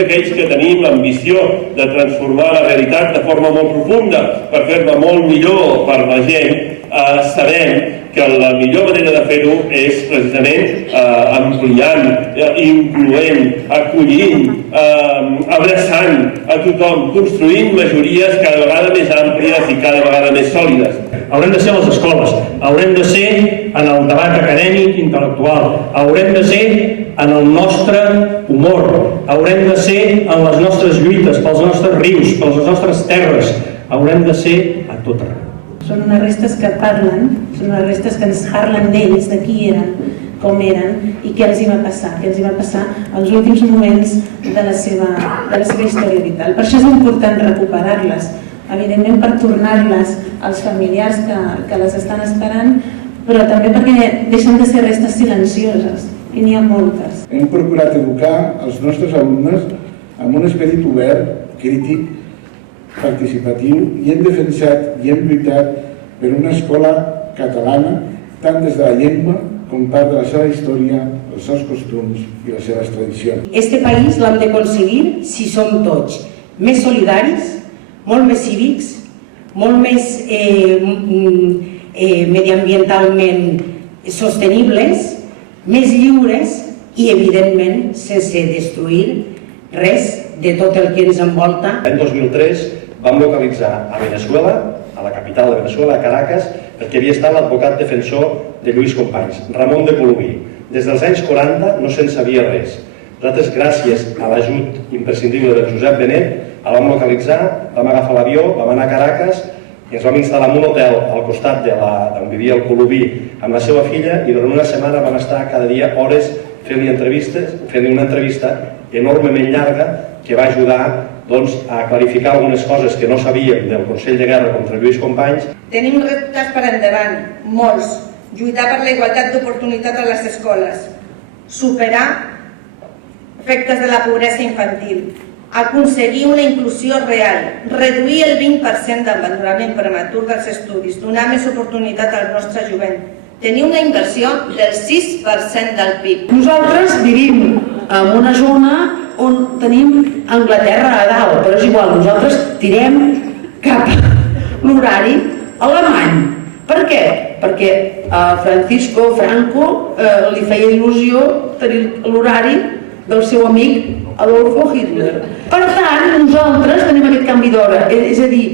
tots aquells que tenim l'ambició de transformar la realitat de forma molt profunda per fer-la molt millor per la gent, sabem que la millor manera de fer-ho és precisament ampliant, incloent, acollint, abraçant a tothom, construint majories cada vegada més àmplies i cada vegada més sòlides. Haurem de ser a les escoles, haurem de ser en el debat acadèmic, intel·lectual, haurem de ser en el nostre humor, haurem de ser en les nostres lluites, pels nostres rius, per les nostres terres, haurem de ser a tot arreu. Són unes restes que parlen, són unes restes que ens parlen d'ells, de qui eren, com eren i què els hi va passar, als últims moments de la seva història vital. Per això és important recuperar-les, evidentment per tornar-les als familiars que les estan esperant, però també perquè deixen de ser restes silencioses, i n'hi ha moltes. Hem procurat educar els nostres alumnes amb un esperit obert, crític, participatiu, i hem defensat i hem lluitat per una escola catalana tant des de la llengua com part de la seva història, els seus costums i les seves tradicions. Este país l'hem d'aconseguir si som tots més solidaris, molt més cívics, molt més mediambientalment sostenibles, més lliures i, evidentment, sense destruir res de tot el que ens envolta. L'any 2003 vam localitzar a Venezuela, a la capital de Venezuela, a Caracas, perquè havia estat l'advocat defensor de Lluís Companys, Ramon de Colomí. Des dels anys 40 no se'n sabia res. Nosaltres, gràcies a l'ajut imprescindible de Josep Benet, el vam localitzar, vam agafar l'avió, vam anar a Caracas i ens vam instal·lar en un hotel al costat d'on vivia el Colomí amb la seva filla, i durant una setmana vam estar cada dia hores fent-li una entrevista enormement llarga que va ajudar a clarificar algunes coses que no sabíem del Consell de Guerra contra Lluís Companys. Tenim reptes per endavant, molts. Lluitar per la igualtat d'oportunitat a les escoles, superar efectes de la pobresa infantil, aconseguir una inclusió real, reduir el 20% d'abandonament prematur dels estudis, donar més oportunitat al nostre jovent, tenir una inversió del 6% del PIB. Nosaltres vivim en una zona on tenim Anglaterra a dalt, però és igual, nosaltres tirem cap a l'horari alemany. Per què? Perquè a Francisco Franco li feia il·lusió tenir l'horari del seu amic Adolfo Hitler. Per tant, nosaltres tenim aquest canvi d'hora, és a dir,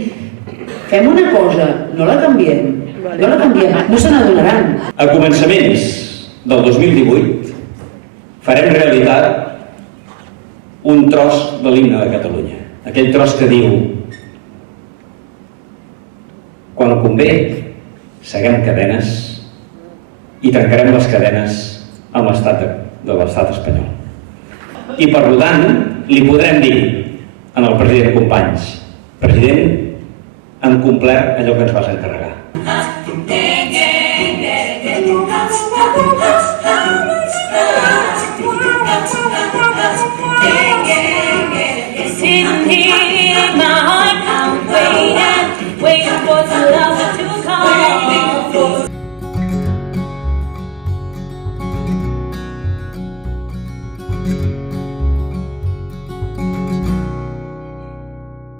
fem una cosa, no la canviem, no se n'adonaran. A començaments del 2018 farem realitat un tros de l'himne de Catalunya. Aquell tros que diu: quan convé, seguem cadenes i trencarem les cadenes amb l'estat espanyol. I per tant, li podrem dir al president Companys: president, hem complert allò que ens vas encarregar.